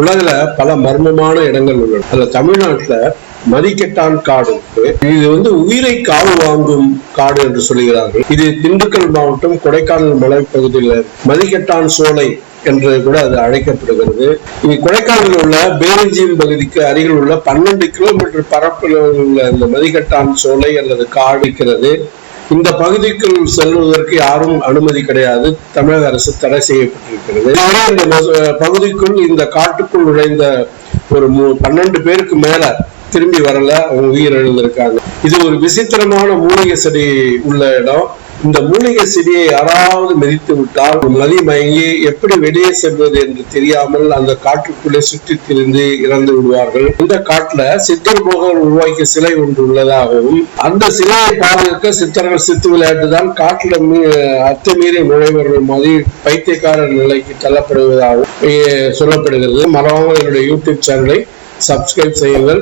உலகில பல மர்மமான இடங்கள் உள்ளன. அதுல தமிழ்நாட்டுல மதிக்கெட்டான் காடு இது வந்து உயிரை காவு வாங்கும் காடு என்று சொல்லுகிறார்கள். இது திண்டுக்கல் மாவட்டம் கொடைக்கானல் மலைப்பகுதியில் மதிக்கெட்டான் சோலை என்று கூட அது அழைக்கப்படுகிறது. இது கொடைக்கானலில் உள்ள பேரஞ்சியம் பகுதிக்கு அருகில் உள்ள பன்னெண்டு கிலோமீட்டர் பரப்பில் உள்ள இந்த மதிக்கட்டான் சோலை அல்லது காடு இருக்கிறது. இந்த பகுதிக்குள் செல்வதற்கு யாரும் அனுமதி கிடையாது. தமிழக அரசு தடை செய்யப்பட்டிருக்கிறது. இந்த பகுதிக்குள் இந்த காட்டுக்குள் நுழைந்த ஒரு மூ- பன்னெண்டு பேருக்கு மேல திரும்பி வரல. அவங்க உயிரிழந்திருக்காங்க. இது ஒரு விசித்திரமான மூலிகை செடி உள்ள இடம். இந்த மூலிகை செடியை யாராவது மிதித்து விட்டால் நதி மயங்கி எப்படி வெளியே செல்வது என்று தெரியாமல் அந்த காட்டுக்குள்ளே சுற்றி திரிந்து இறந்து விடுவார்கள். இந்த காட்டுல சித்தர் போகர் உருவாக்கிய சிலை ஒன்று உள்ளதாகவும் அந்த சிலையை பாதுகாக்க சித்தர்கள் சித்து விளையாட்டு தான் காட்டுல அத்துமீறி நுழைவர்கள் மாதிரி பைத்தியக்கார நிலைக்கு தள்ளப்படுவதாகவும் சொல்லப்படுகிறது. மறவாமல் என்னுடைய யூடியூப் சேனலை சப்ஸ்கிரைப் செய்யுங்கள்.